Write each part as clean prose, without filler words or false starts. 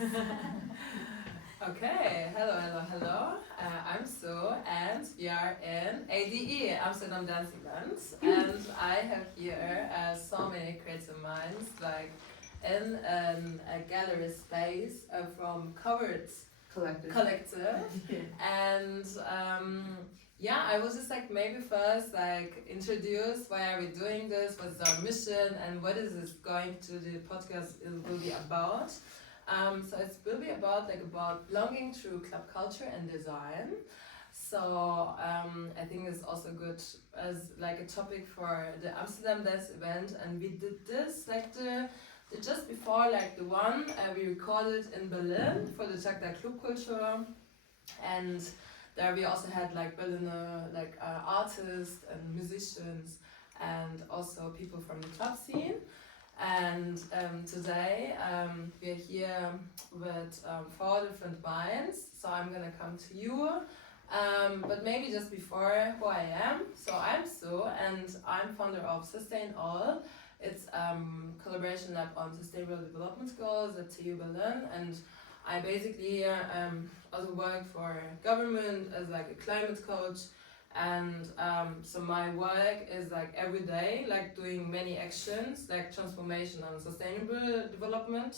Okay, hello. I'm Sue, and we are in ADE, Amsterdam Dance Event, and I have here so many creative minds, like in a gallery space from Covered Collective, and yeah, I was just like maybe first like introduce why are we doing this, what's our mission, and what is this going to the podcast will be about. So it will be about belonging through club culture and design. So I think it's also good as like a topic for the Amsterdam Dance Event, and we did this like the just before like the one we recorded in Berlin for the Tag der Clubkultur, and there we also had like Berliner like artists and musicians and also people from the club scene. And today we are here with 4 different minds, so I'm gonna come to you. But maybe just before who I am. So I'm Sue, and I'm founder of Sustain All. It's collaboration lab on sustainable development goals at TU Berlin, and I basically also work for government as like a climate coach. And so my work is like every day, like doing many actions, like transformation and sustainable development,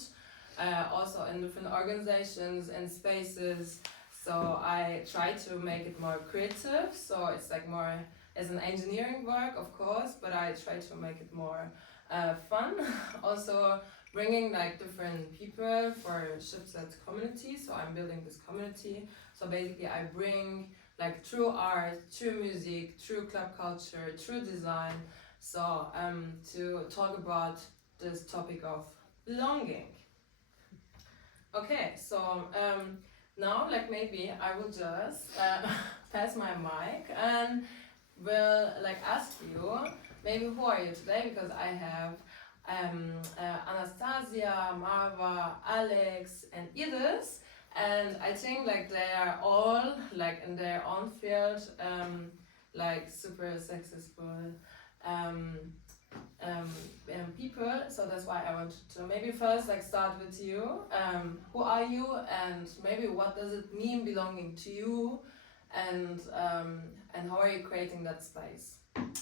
also in different organizations and spaces. So I try to make it more creative. So it's like more as an engineering work, of course, but I try to make it more fun. Also bringing like different people for Shipset community. So I'm building this community. So basically I bring like true art, true music, true club culture, true design. So to talk about this topic of belonging. Okay, so now like maybe I will just pass my mic and will like ask you maybe who are you today, because I have Anastasia, Marva, Alex, and Iris. And I think like they are all like in their own field like super successful people. So that's why I wanted to maybe first like start with you. Who are you, and maybe what does it mean belonging to you, and how are you creating that space?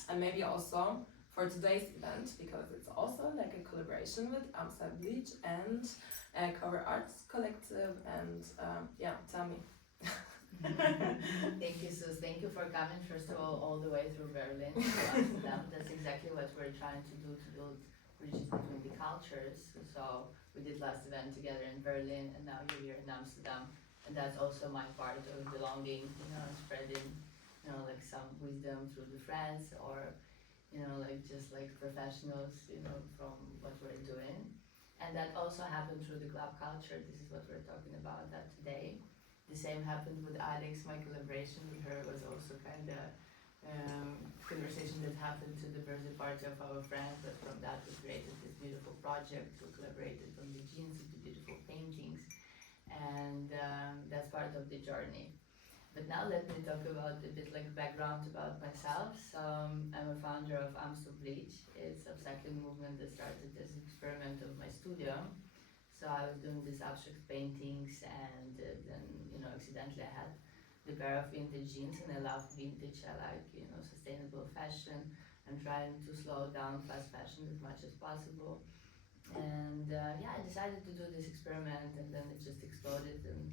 And maybe also for today's event, because it's also like a collaboration with Amsterdam Bleach and Cover Arts Collective, and yeah, tell me. Thank you, Sus. Thank you for coming, first of all the way through Berlin to Amsterdam. That's exactly what we're trying to do, to build bridges between the cultures. So we did last event together in Berlin, and now you're here in Amsterdam. And that's also my part of belonging, spreading, like some wisdom through the friends, or, like just like professionals, from what we're doing. And that also happened through the club culture. This is what we're talking about that today. The same happened with Alex. My collaboration with her was also kind of conversation that happened to the birthday party of our friend, but from that we created this beautiful project. We collaborated on the jeans into beautiful paintings, and that's part of the journey. But now let me talk about a bit like background about myself. So I'm a founder of Amsterdam Bleach. It's a upcycling movement that started as an experiment of my studio. So I was doing these abstract paintings, and then, accidentally I had the pair of vintage jeans, and I love vintage. I like, sustainable fashion. I'm trying to slow down fast fashion as much as possible. And I decided to do this experiment, and then it just exploded. And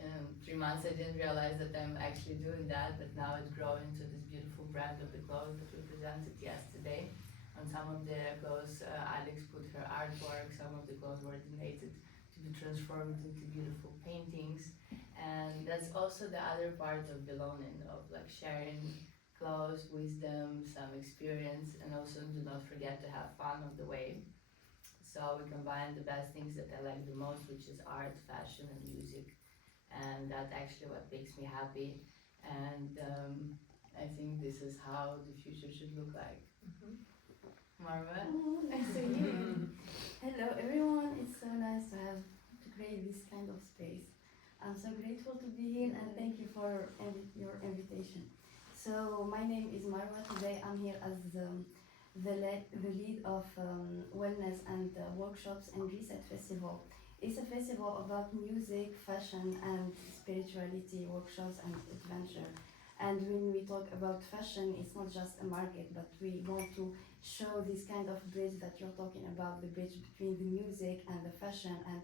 in 3 months I didn't realize that I'm actually doing that, but now it's growing to this beautiful brand of the clothes that we presented yesterday. On some of the clothes, Alex put her artwork. Some of the clothes were donated to be transformed into beautiful paintings. And that's also the other part of belonging, of like sharing clothes, wisdom, some experience, and also do not forget to have fun on the way. So we combine the best things that I like the most, which is art, fashion, and music. And that's actually what makes me happy. And I think this is how the future should look like. Marva? Nice to hear you. Hello everyone, it's so nice to create this kind of space. I'm so grateful to be here, and thank you for your invitation. So my name is Marwa. Today I'm here as the lead of wellness and workshops and reset festival It's a festival about music, fashion, and spirituality, workshops, and adventure. And when we talk about fashion, it's not just a market, but we want to show this kind of bridge that you're talking about, the bridge between the music and the fashion, and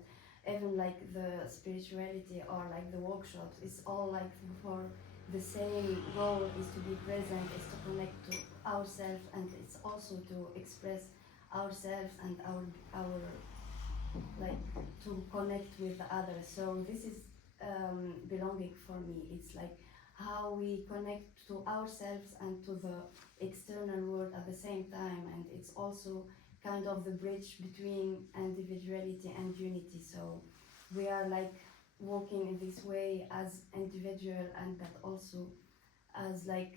even like the spirituality or like the workshops. It's all like for the same goal, is to be present, is to connect to ourselves, and it's also to express ourselves and our like to connect with the others. So this is belonging for me. It's like how we connect to ourselves and to the external world at the same time, and it's also kind of the bridge between individuality and unity. So we are like walking in this way as individual, and but also as like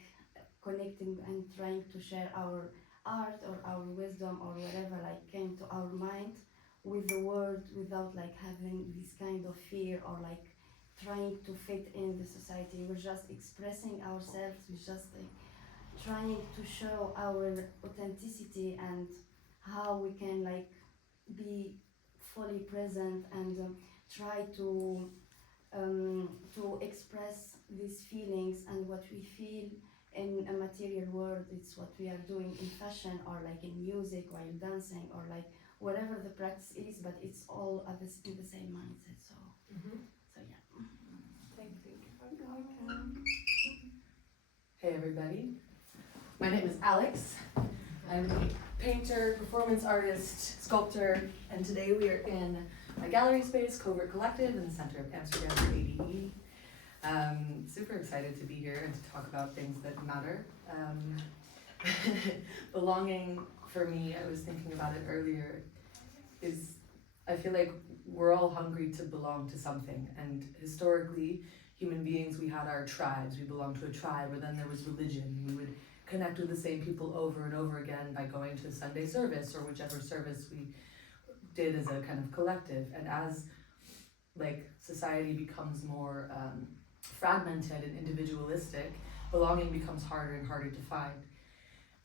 connecting and trying to share our art or our wisdom or whatever like came to our mind with the world, without like having this kind of fear or like trying to fit in the society. We're just expressing ourselves, we're just like trying to show our authenticity and how we can like be fully present and try to express these feelings and what we feel in a material world. It's what we are doing in fashion or like in music while dancing or like whatever the practice is, but it's all at this, in the same mindset. So, so yeah. Thank you. You're welcome. Hey everybody, my name is Alex. I'm a painter, performance artist, sculptor, and today we are in a gallery space, Covert Collective, in the center of Amsterdam, ADE. Super excited to be here and to talk about things that matter. Belonging, for me, I was thinking about it earlier, is I feel like we're all hungry to belong to something, and historically, human beings, we had our tribes. We belonged to a tribe, or then there was religion. We would connect with the same people over and over again by going to Sunday service or whichever service we did as a kind of collective. And as like society becomes more fragmented and individualistic, belonging becomes harder and harder to find.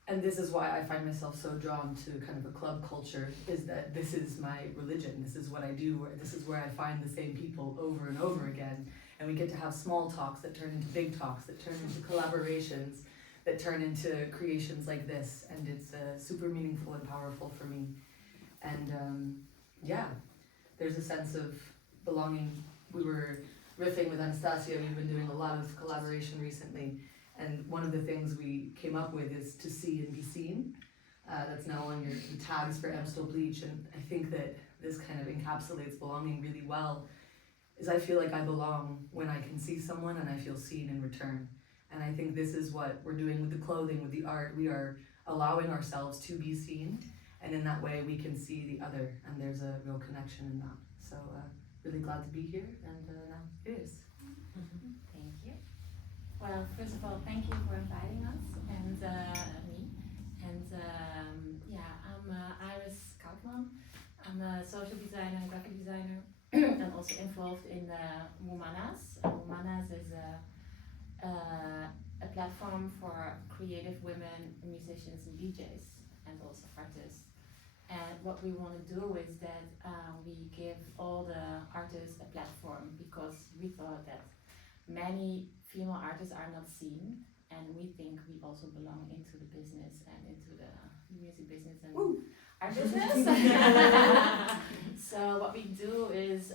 And this is why I find myself so drawn to kind of a club culture, is that this is my religion, this is what I do, this is where I find the same people over and over again. And we get to have small talks that turn into big talks, that turn into collaborations, that turn into creations like this. And it's super meaningful and powerful for me. And yeah, there's a sense of belonging. We were riffing with Anastasia, we've been doing a lot of collaboration recently. And one of the things we came up with is to see and be seen. That's now on your tags for Amstel Bleach, and I think that this kind of encapsulates belonging really well, is I feel like I belong when I can see someone and I feel seen in return. And I think this is what we're doing with the clothing, with the art. We are allowing ourselves to be seen, and in that way we can see the other, and there's a real connection in that. So really glad to be here, and now it is. Thank you. Well, first of all, thank you for inviting us and me. And yeah, I'm Iris Koutman. I'm a social designer and graphic designer, and also involved in Womanas. Womanas is a platform for creative women, musicians and DJs, and also artists. And what we want to do is that we give all the artists a platform, because we thought that many female artists are not seen, and we think we also belong into the business and into the music business and our business. So what we do is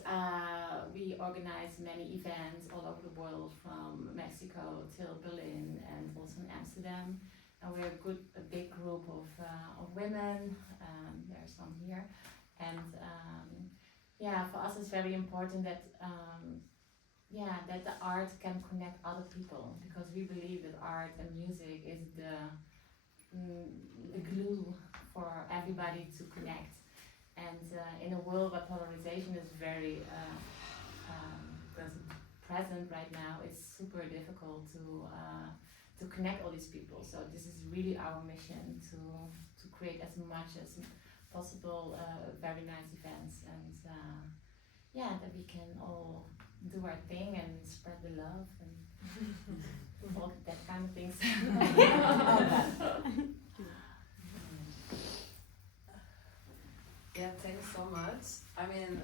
we organize many events all over the world, from Mexico till Berlin and also in Amsterdam. And we're a big group of women. There are some here, and yeah, for us it's very important that that the art can connect other people, because we believe that art and music is the glue for everybody to connect. And in a world where polarization is very present right now, it's super difficult to connect all these people. So this is really our mission, to create as much as possible very nice events, and yeah, that we can all do our thing and spread the love and all that kind of things. Yeah, thanks so much. I mean,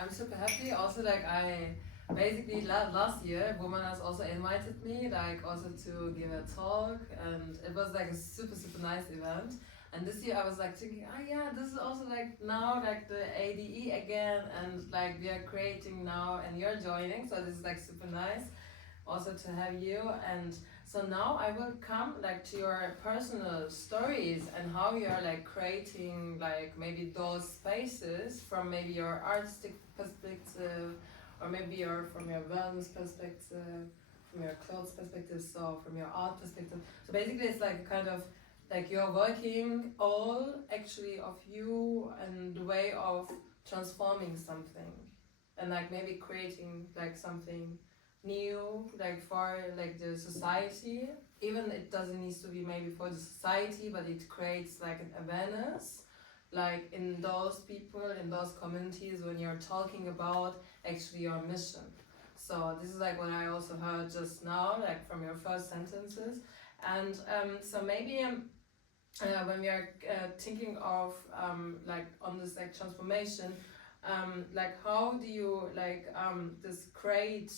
I'm super happy. Also, like I basically last year, Woman has also invited me, like also to give a talk, and it was like a super nice event. And this year I was like thinking, oh yeah, this is also like now like the ADE again, and like we are creating now, and you're joining, so this is like super nice also to have you. And so now I will come like to your personal stories and how you're like creating like maybe those spaces from maybe your artistic perspective, or maybe your from your wellness perspective, from your clothes perspective, so from your art perspective. So basically it's like kind of like you're working all actually of you and the way of transforming something, and like maybe creating like something new like for like the society. Even it doesn't need to be maybe for the society, but it creates like an awareness like in those people, in those communities, when you're talking about actually your mission. So this is like what I also heard just now, like from your first sentences. And so maybe when we are thinking of like on this like transformation, like how do you like just create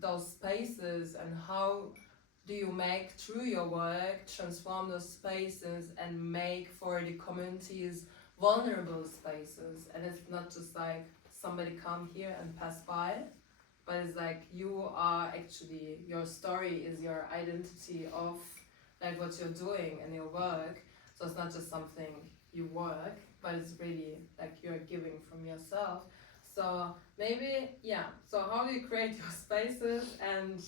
those spaces, and how do you make through your work transform those spaces and make for the communities vulnerable spaces, and it's not just like somebody come here and pass by, but it's like you are actually, your story is your identity of like what you're doing and your work. So it's not just something you work, but it's really like you're giving from yourself. So maybe, yeah, so how do you create your spaces, and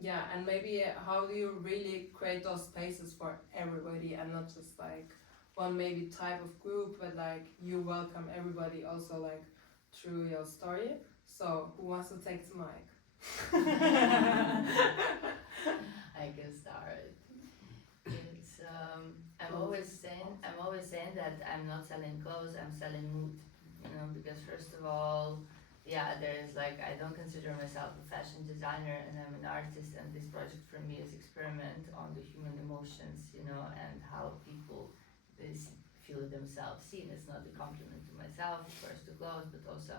yeah, and maybe how do you really create those spaces for everybody and not just like one maybe type of group, but like you welcome everybody also like through your story. So who wants to take the mic? I can start. It's I'm always saying that I'm not selling clothes, I'm selling mood. You know, because first of all, yeah, there is like, I don't consider myself a fashion designer, and I'm an artist, and this project for me is experiment on the human emotions, you know, and how people feel themselves seen. It's not a compliment to myself, of course, to clothes, but also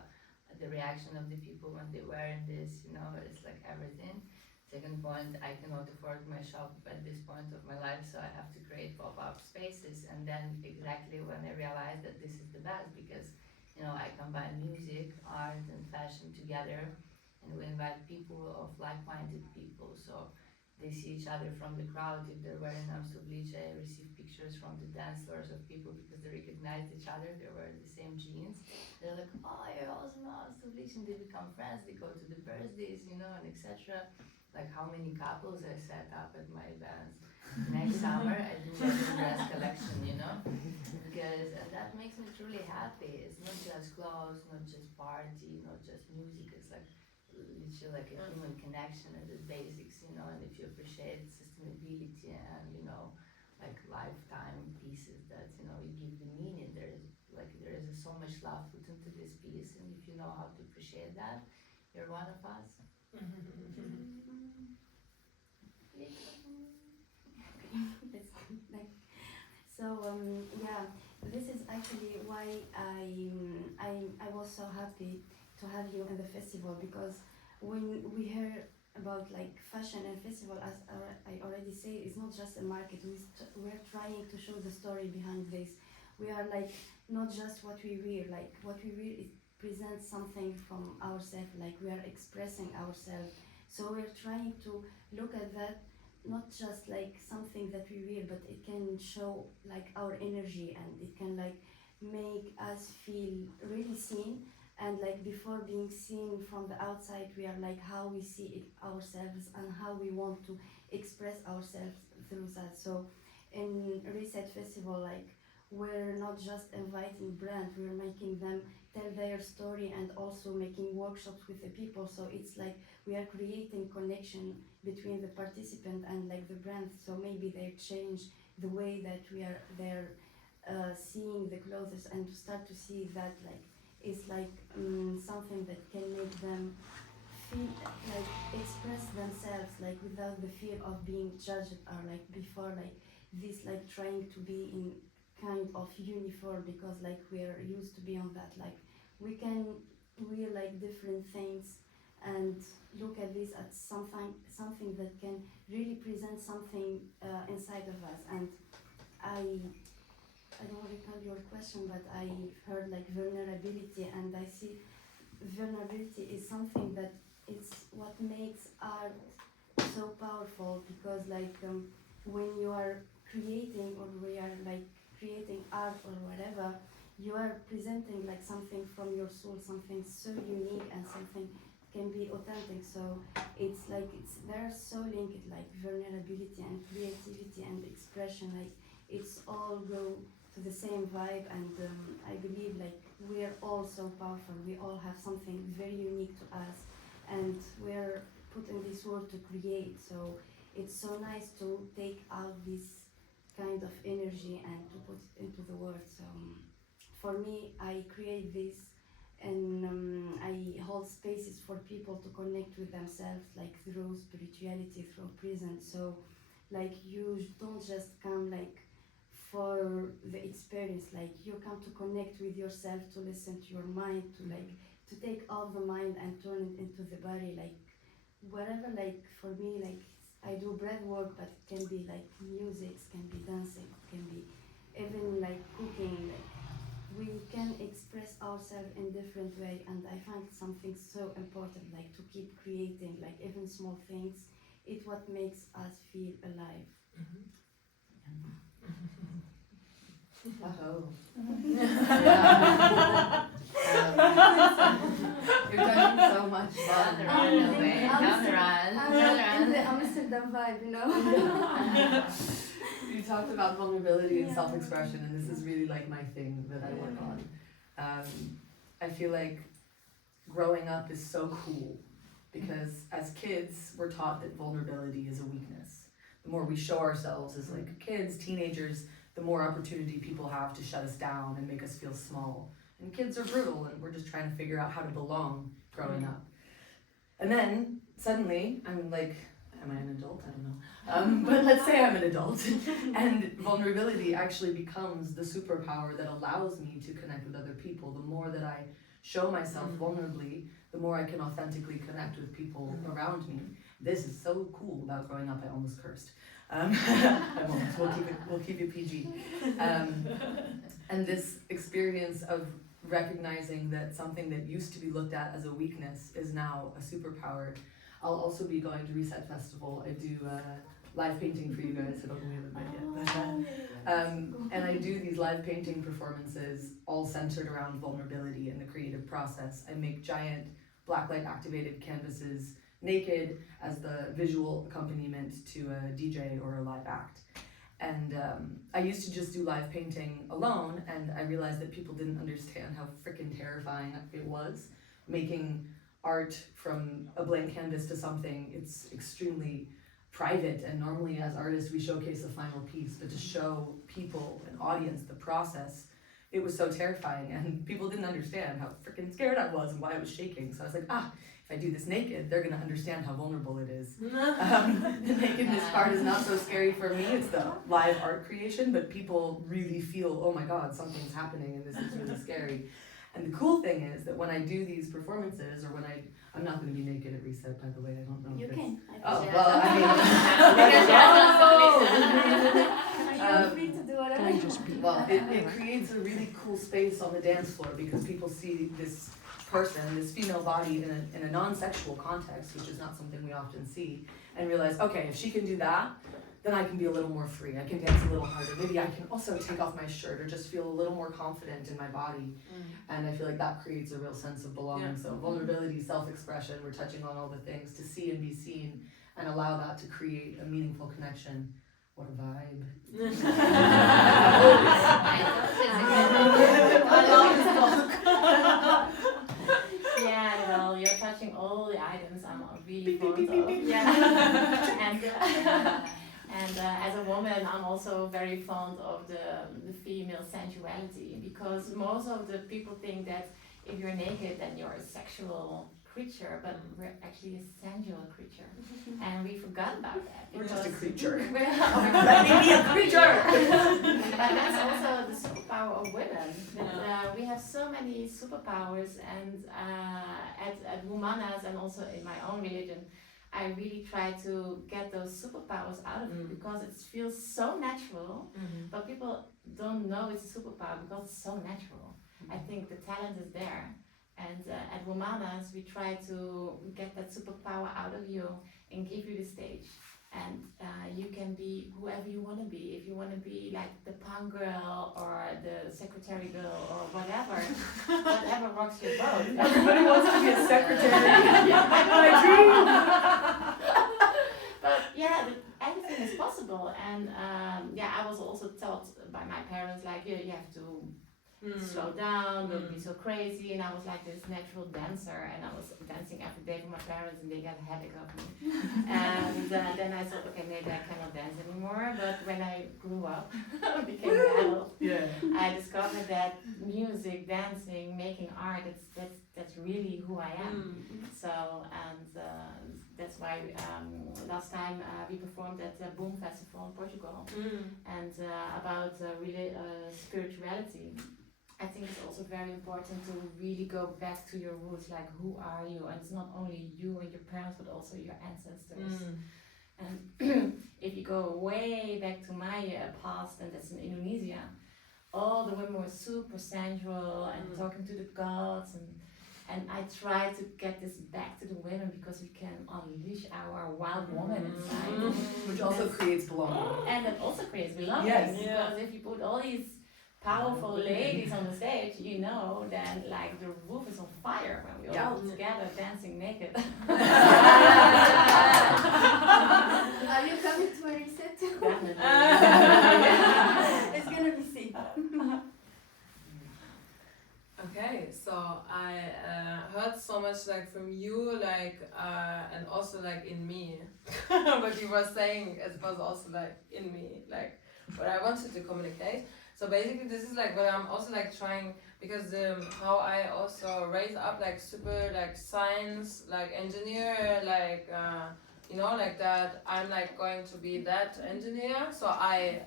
the reaction of the people when they wear this, you know, it's like everything. Second point, I cannot afford my shop at this point of my life, so I have to create pop-up spaces. And then exactly when I realized that this is the best, because you know, I combine music, art, and fashion together, and we invite people of like-minded people, so they see each other from the crowd. If they're wearing Amsterdam Dance, I receive pictures from the dance floors of people because they recognize each other. They're wearing the same jeans. They're like, "Oh, you're also Amsterdam Dance," and they become friends. They go to the birthdays, you know, and etc. Like how many couples I set up at my events. Next summer I do a dress collection, you know, because and that makes me truly happy. It's not just clothes, not just party, not just music. It's like literally like a human connection at the basics, you know. And if you appreciate sustainability and you know, like lifetime pieces that you know you give the meaning, there is so much love put into this piece, and if you know how to appreciate that, you're one of us. That's good. Like, so yeah, this is actually why I was so happy to have you in the festival, because when we hear about like fashion and festival, as I already say, it's not just a market. We're trying to show the story behind this. We are like not just what we wear, like what we wear is presents something from ourselves, like we are expressing ourselves. So we're trying to look at that not just like something that we wear, but it can show like our energy, and it can like make us feel really seen. And like before being seen from the outside, we are like how we see it ourselves and how we want to express ourselves through that. So in Reset Festival, like we're not just inviting brands, we're making them tell their story and also making workshops with the people. So it's like we are creating connection between the participant and like the brand. So maybe they change the way that they're seeing the clothes, and to start to see that like it's like something that can make them feel like express themselves like without the fear of being judged, or like before like this like trying to be in kind of uniform because like we're used to be on that. Like we can wear like different things and look at this as something that can really present something inside of us. And I don't recall your question, but I heard like vulnerability, and I see vulnerability is something that it's what makes art so powerful, because like when you are creating, or we are like creating art or whatever, you are presenting like something from your soul, something so unique and something can be authentic. So it's like they're so linked, like vulnerability and creativity and expression, like it's all go to the same vibe. And I believe like we're all so powerful, we all have something very unique to us, and we're put in this world to create. So it's so nice to take out this kind of energy and to put it into the world. So for me, I create this, and I hold spaces for people to connect with themselves, like through spirituality, through presence. So like you don't just come like for the experience, like you come to connect with yourself, to listen to your mind, to like to take all the mind and turn it into the body, like whatever. Like for me, like I do breath work, but it can be like music, it can be dancing, it can be even like cooking. Like we can express ourselves in different way, and I find something so important, like to keep creating, like even small things. It's what makes us feel alive. Oh. Yeah. You're doing so much Down fun. the run away. Down the run. I'm Down the in the run. Amsterdam vibe, you know. You talked about vulnerability and Yeah. self-expression, and this is really like my thing that I work on. I feel like growing up is so cool because as kids we're taught that vulnerability is a weakness. The more we show ourselves as like kids, teenagers, the more opportunity people have to shut us down and make us feel small. And kids are brutal, and we're just trying to figure out how to belong growing up. And then suddenly I'm like, am I an adult? I don't know. But let's say I'm an adult, and vulnerability actually becomes the superpower that allows me to connect with other people. The more that I show myself vulnerably, the more I can authentically connect with people around me. This is so cool about growing up. I almost cursed. I won't. We'll keep it PG. And this experience of recognizing that something that used to be looked at as a weakness is now a superpower. I'll also be going to Reset Festival. I do live painting for you guys. I don't know if you haven't met yet. And I do these live painting performances all centered around vulnerability and the creative process. I make giant blacklight activated canvases naked as the visual accompaniment to a DJ or a live act. And I used to just do live painting alone, and I realized that people didn't understand how freaking terrifying it was. Making art from a blank canvas to something, it's extremely private, and normally as artists we showcase the final piece, but to show people, an audience, the process, it was so terrifying, and people didn't understand how freaking scared I was and why I was shaking. So I was like, if I do this naked, they're gonna understand how vulnerable it is. The nakedness part is not so scary for me, it's the live art creation, but people really feel, oh my god, something's happening and this is really scary. And the cool thing is that when I do these performances, or when I'm not gonna be naked at Reset, by the way, I don't know You if can. Oh, Yeah. well, I mean, You're free to do whatever. well, it creates a really cool space on the dance floor because people see this person, this female body in a non-sexual context, which is not something we often see, and realize, okay, if she can do that, then I can be a little more free. I can dance a little harder. Maybe I can also take off my shirt or just feel a little more confident in my body. And I feel like that creates a real sense of belonging. So vulnerability, self-expression, we're touching on all the things to see and be seen and allow that to create a meaningful connection. What a vibe. Yeah, well, you're touching all the items I'm really fond of. Yeah. And as a woman, I'm also very fond of the female sensuality, because most of the people think that if you're naked, then you're a sexual creature, but we're actually a sensual creature, and we forgot about that. We're just a because creature. Let me be a creature. But that's also the superpower of women. That, we have so many superpowers, and at Womanas and also in my own religion, I really try to get those superpowers out of it because it feels so natural, but people don't know it's a superpower because it's so natural. I think the talent is there. And at Womanas, we try to get that superpower out of you and give you the stage. And you can be whoever you want to be. If you want to be like the punk girl or the secretary girl or whatever, whatever rocks your boat. Everybody wants to be a secretary. My dream. But yeah, anything is possible. And I was also taught by my parents, like, you have to slow down, don't be so crazy. And I was like this natural dancer, and I was dancing every day for my parents, and they got a headache of me. And then I thought, okay, maybe I cannot dance anymore. But when I grew up, became an adult, I discovered that music, dancing, making art, that's really who I am. So, and that's why last time we performed at the Boom Festival in Portugal, and about really spirituality. I think it's also very important to really go back to your roots, like who are you? And it's not only you and your parents, but also your ancestors. And if you go way back to my past, and that's in Indonesia, all the women were super sensual and talking to the gods, and I try to get this back to the women because we can unleash our wild woman inside. Which also creates belonging. And it also creates belonging. Yes. Because if you put all these powerful ladies on the stage, then like the roof is on fire when we're all together dancing naked. Are you coming to a reset? Definitely. It's gonna be safe. Okay, so I heard so much like from you, like and also like in me. What you were saying, it was also like in me, like what I wanted to communicate. So basically, this is like what I'm also like trying, because how I also raise up like super like science, like engineer, like like that. I'm like going to be that engineer. So I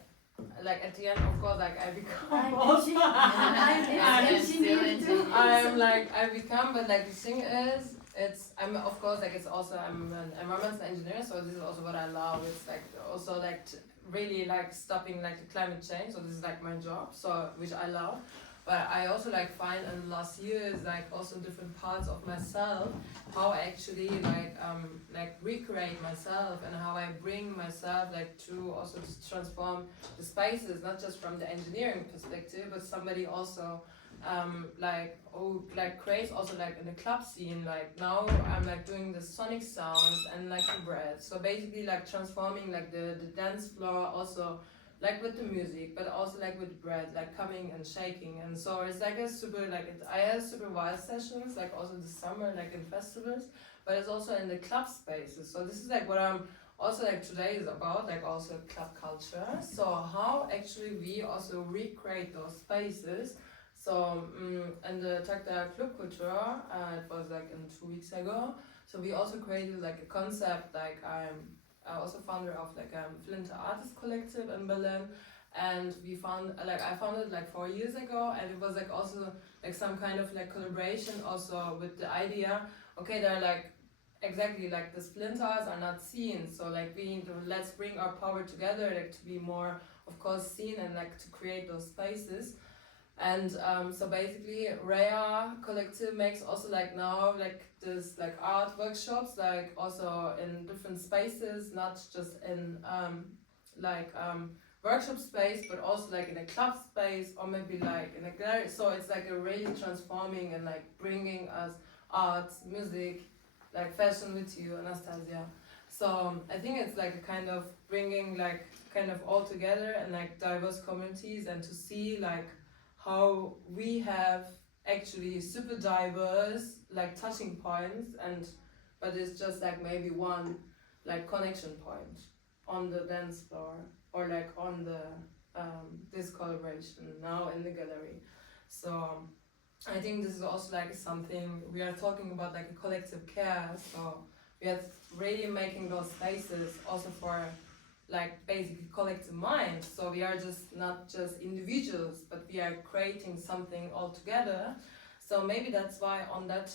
like at the end, of course, like I become also. I'm like I become, but like the thing is, I'm of course like it's also I'm an environmental engineer, so this is also what I love. It's like also like really like stopping like the climate change. So this is like my job, so which I love. But I also like find in the last years like also different parts of myself, how I actually like recreate myself and how I bring myself like to also to transform the spaces, not just from the engineering perspective, but somebody also creates also like in the club scene. Like now I'm like doing the sonic sounds and like the breath. So basically like transforming like the dance floor also like with the music, but also like with the breath, like coming and shaking. And so it's like a super I have super wild sessions like also this summer like in festivals, but it's also in the club spaces. So this is like what I'm also like today is about, like also club culture. So how actually we also recreate those spaces. So and the Tag der Clubkultur, it was like 2 weeks ago. So we also created like a concept, like I'm also founder of like a Flinte Artist Collective in Berlin, and we found I founded like 4 years ago, and it was like also like some kind of like collaboration also with the idea. Okay, they're like exactly like the splinters are not seen, so like let's bring our power together, like to be more of course seen and like to create those spaces. And so basically Rhea Collective makes also like now like this like art workshops like also in different spaces, not just in workshop space, but also like in a club space or maybe like in a gallery. So it's like a really transforming and like bringing us art, music, like fashion with you, Anastasia. So I think it's like a kind of bringing like kind of all together and like diverse communities, and to see like how we have actually super diverse like touching points, but it's just like maybe one like connection point on the dance floor or like on the this collaboration now in the gallery. So I think this is also like something we are talking about, like a collective care. So we are really making those spaces also for like basically collective mind. So we are just not just individuals, but we are creating something all together. So maybe that's why on that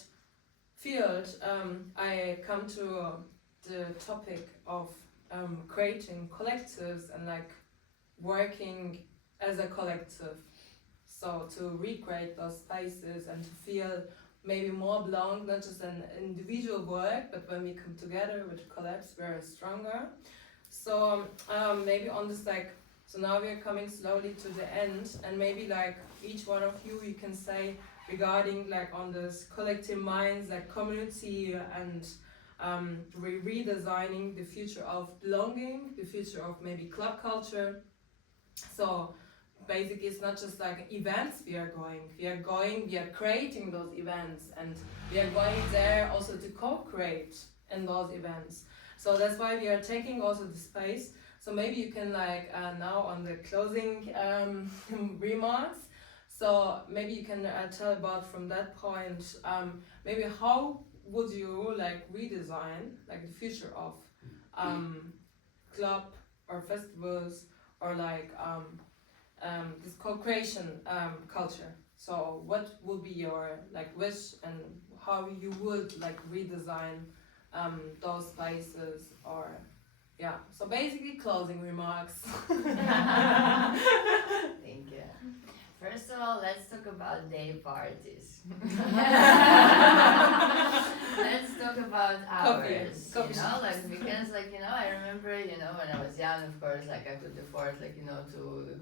field I come to the topic of creating collectives and like working as a collective. So to recreate those spaces and to feel maybe more belong, not just an individual work, but when we come together with collabs, we're stronger. So maybe on this like, so now we're coming slowly to the end, and maybe like each one of you can say regarding like on this collective minds, like community and redesigning the future of belonging, the future of maybe club culture. So basically it's not just like events we are creating those events, and we are going there also to co-create in those events. So that's why we are taking also the space. So maybe you can like now on the closing remarks, so maybe you can tell about from that point maybe how would you like redesign like the future of club or festivals or like this co-creation culture. So what would be your like wish and how you would like redesign those spaces, or yeah, so basically closing remarks. Thank you. First of all, let's talk about day parties. Let's talk about hours. Coffee You know, like because like you know, I remember when I was young, of course, like I could afford like to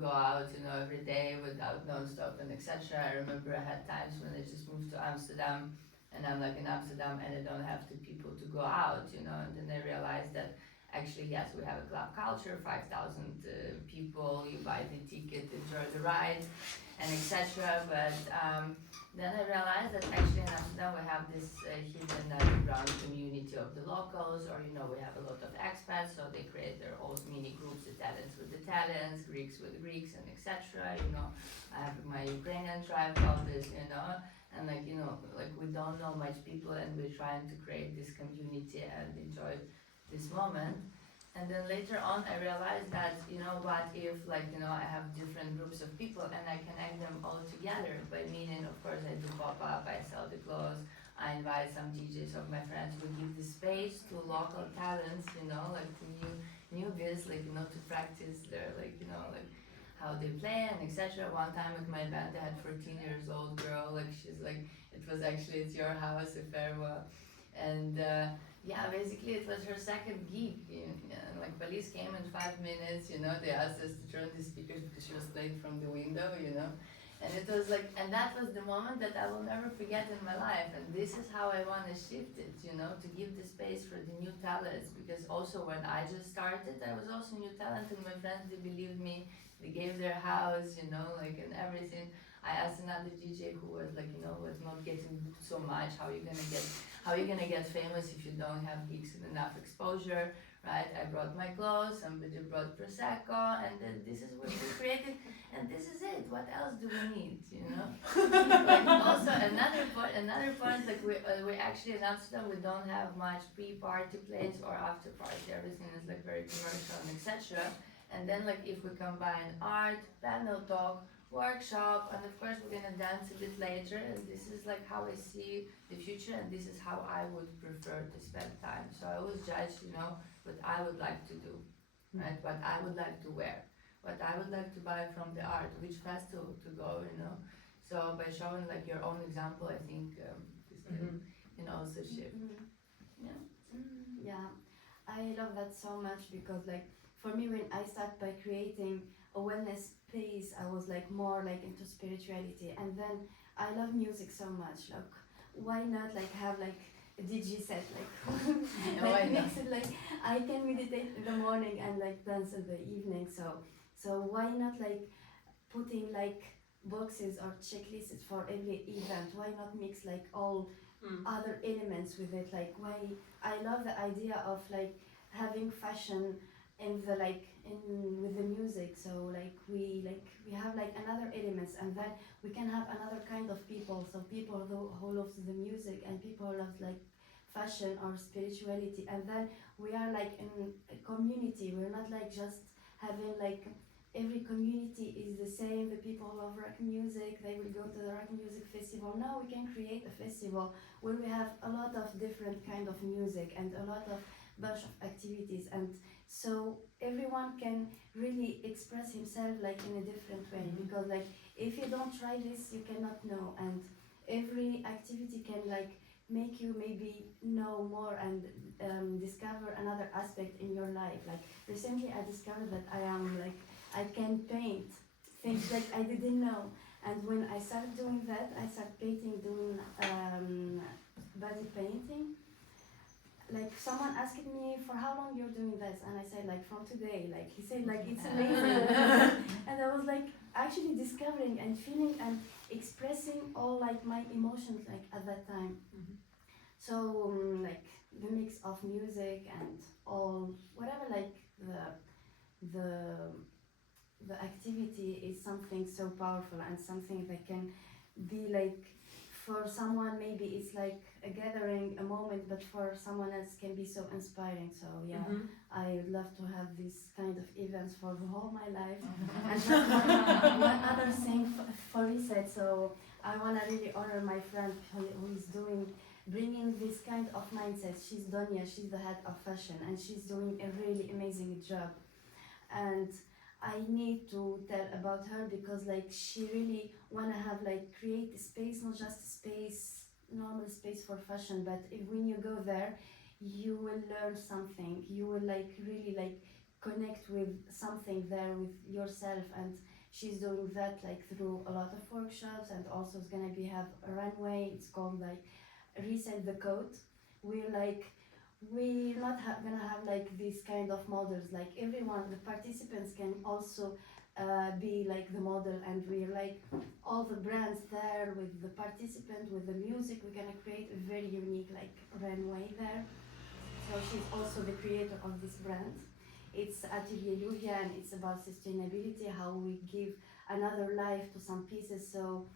go out every day without non-stop and etc. I remember I had times when I just moved to Amsterdam, and I'm like in Amsterdam and I don't have the people to go out, and then I realized that actually yes, we have a club culture, 5,000 people, you buy the ticket, enjoy the ride, and etc. But then I realized that actually in Amsterdam we have this hidden underground community of the locals, or we have a lot of expats, so they create their own mini groups, Italians with Italians, Greeks with Greeks, and etc. I have my Ukrainian tribe called this, and like we don't know much people, and we're trying to create this community and enjoy this moment. And then later on I realized that what if I have different groups of people and I connect them all together by meaning, of course, I do pop-up, I sell the clothes, I invite some DJs of my friends, we give the space to local talents, to newbies, to practice their how they play and etc. One time with my band I had 14 years old girl, she's like, it was actually at your house, a farewell. And yeah, basically it was her second gig. Police came in 5 minutes, they asked us to turn the speakers because she was playing from the window, And it was and that was the moment that I will never forget in my life. And this is how I want to shift it, to give the space for the new talents. Because also when I just started, I was also new talent, and my friends, they believed me, they gave their house, and everything. I asked another DJ who was was not getting booked so much, how you gonna get famous if you don't have gigs and enough exposure, right? I brought my clothes, somebody brought Prosecco, and then this is what we created, and this is it. What else do we need, Also another point, we actually in Amsterdam, we don't have much pre-party place or after party. Everything is very commercial and etc. And then if we combine art, panel talk, workshop, and of course we're gonna dance a bit later, and this is how I see the future, and this is how I would prefer to spend time. So I always judge what I would like to do, right? What I would like to wear, what I would like to buy from the art, which festival to go, So by showing your own example, I think this can also shift. Yeah, I love that so much because for me when I start by creating a wellness space, I was more into spirituality, and then I love music so much. Why not have a DJ set mix it I can meditate in the morning and dance in the evening. So why not putting boxes or checklists for every event? Why not mix all other elements with it? Why I love the idea of having fashion in the with the music. So we have another elements, and then we can have another kind of people. So people who loves the music, and people who loves fashion or spirituality, and then we are in a community. We're not just having every community is the same. The people who love rock music, they will go to the rock music festival. No, we can create a festival where we have a lot of different kind of music and a lot of bunch of activities, and so everyone can really express himself in a different way. Because if you don't try this, you cannot know, and every activity can make you maybe know more and discover another aspect in your life. Recently I discovered that I can paint things I didn't know, and when I started doing that, I started doing body painting. Someone asked me for how long you're doing this, and I said from today. He said it's amazing. And I was actually discovering and feeling and expressing all my emotions at that time. So the mix of music and all whatever the activity is something so powerful, and something that can be for someone maybe it's a gathering, a moment, but for someone else can be so inspiring. So yeah, I would love to have this kind of events for the whole my life. And just one other thing for reset. So I want to really honor my friend who is bringing this kind of mindset. She's Donia, she's the head of fashion, and she's doing a really amazing job. And I need to tell about her because she really wanna have create a space, not just a space, normal space for fashion, but when you go there, you will learn something. You will really connect with something there with yourself, and she's doing that through a lot of workshops, and also it's gonna have a runway. It's called Reset the Code. We're not gonna have these kind of models. Everyone, the participants can also be the model, and we're all the brands there with the participant, with the music. We're gonna create a very unique runway there. So she's also the creator of this brand. It's Atelier Lluvia, and it's about sustainability, how we give another life to some pieces. So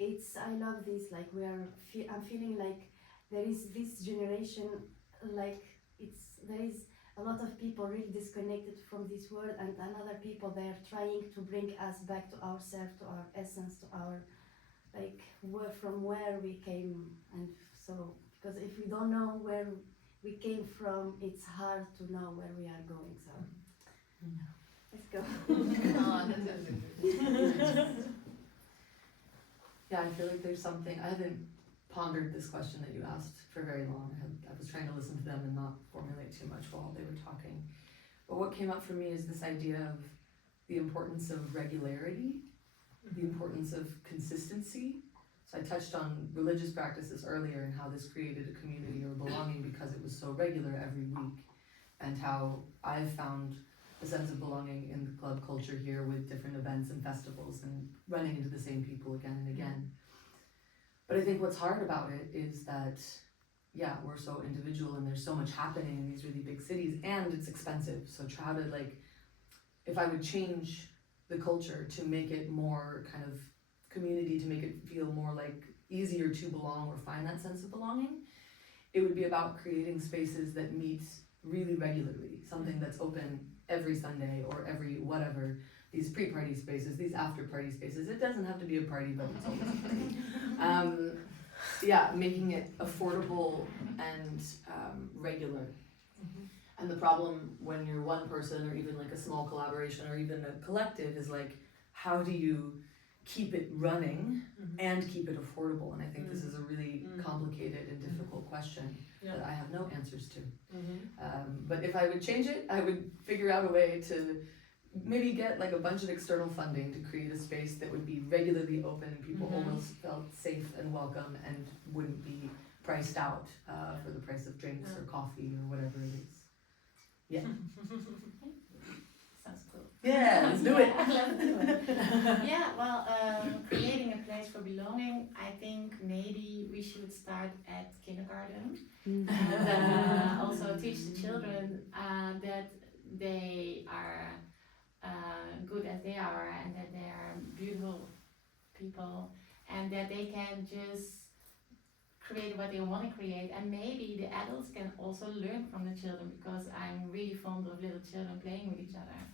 I love this. I'm feeling there is this generation. There is a lot of people really disconnected from this world, and another people they are trying to bring us back to ourselves, to our essence, to our from where we came. And so because if we don't know where we came from, it's hard to know where we are going. So let's go. Oh, that's a Yeah, I feel there's something, I haven't pondered this question that you asked for very long. I was trying to listen to them and not formulate too much while they were talking. But what came up for me is this idea of the importance of regularity, the importance of consistency. So I touched on religious practices earlier and how this created a community or belonging because it was so regular every week, and how I've found a sense of belonging in the club culture here with different events and festivals and running into the same people again and again. But I think what's hard about it is that, yeah, we're so individual and there's so much happening in these really big cities, and it's expensive. So try to if I would change the culture to make it more kind of community, to make it feel more easier to belong or find that sense of belonging, it would be about creating spaces that meet really regularly, something that's open every Sunday or every whatever, these pre-party spaces, these after-party spaces. It doesn't have to be a party, but it's always a party. Yeah, making it affordable and regular. And the problem when you're one person, or even a small collaboration, or even a collective, is how do you keep it running and keep it affordable? And I think this is a really complicated and difficult question that I have no answers to. But if I would change it, I would figure out a way to maybe get a bunch of external funding to create a space that would be regularly open and people almost felt safe and welcome and wouldn't be priced out for the price of drinks or coffee or whatever it is. Yeah. Sounds cool. Yeah, let's do it. Let's do it. Yeah, well, creating a place for belonging, I think maybe we should start at kindergarten and also teach the children that they are good as they are, and that they are beautiful people, and that they can just create what they want to create, and maybe the adults can also learn from the children, because I'm really fond of little children playing with each other.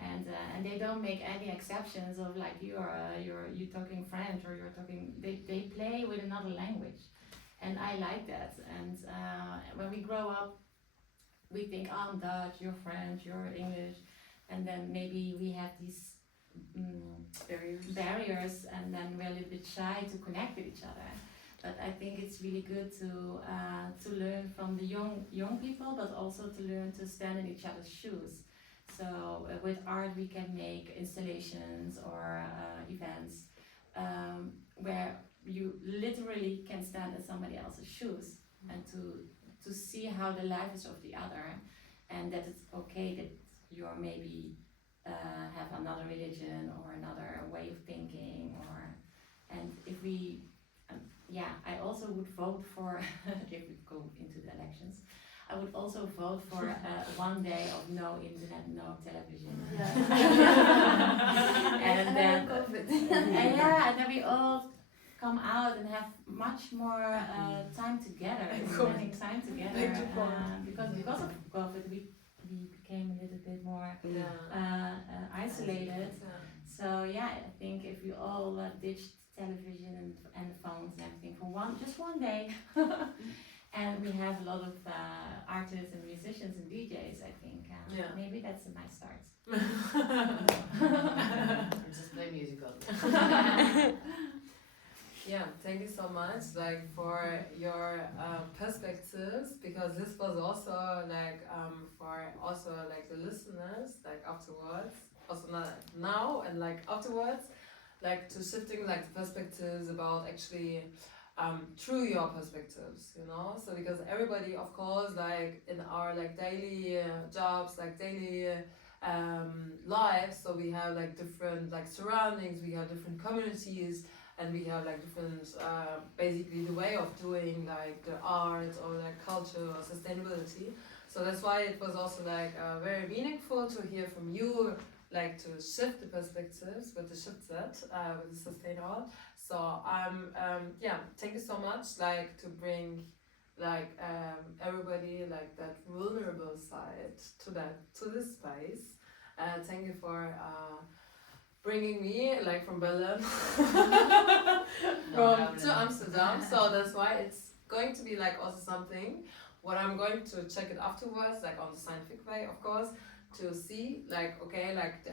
And they don't make any exceptions of like you're talking French or you're talking, they play with another language, and I like that. And when we grow up, we think, oh, I'm Dutch, you're French, you're English, and then maybe we have these barriers, and then we're a little bit shy to connect with each other. But I think it's really good to learn from the young people, but also to learn to stand in each other's shoes. So with art we can make installations or events where you literally can stand in somebody else's shoes, and to see how the life is of the other, and that it's okay that you're maybe have another religion or another way of thinking, and if we I also would vote for if we go into the elections, I would also vote for one day of no internet, no television. And then and then we all come out and have much more time together, spending time together. Because of COVID, we became a little bit more isolated. So I think if we all ditched television and phones and everything for just one day, and we have a lot of artists and musicians and DJs, I think maybe that's a nice start. Just play musical. Thank you so much, for your perspectives, because this was also for the listeners, afterwards, also not now and afterwards, to shifting the perspectives about actually through your perspectives, so because everybody, of course, in our daily jobs, daily lives, so we have different surroundings, we have different communities, and we have different basically the way of doing the art or culture or sustainability. So that's why it was also very meaningful to hear from you, to shift the perspectives with the shift set with the sustain art. So thank you so much to bring everybody that vulnerable side to this space. Thank you for bringing me from Berlin to Amsterdam. So that's why it's going to be also something what I'm going to check it afterwards, on the scientific way, of course, to see the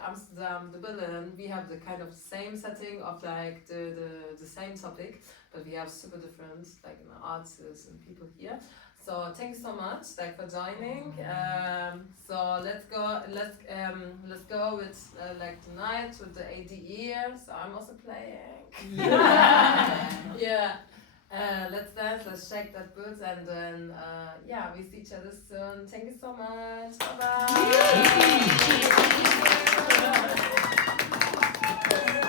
Amsterdam, the Berlin, we have the kind of same setting of the same topic, but we have super different artists and people here. So thanks so much for joining. So let's go with tonight with the ADE. So I'm also playing. Let's dance, let's shake that boots, and then we see each other soon. Thank you so much. Bye bye.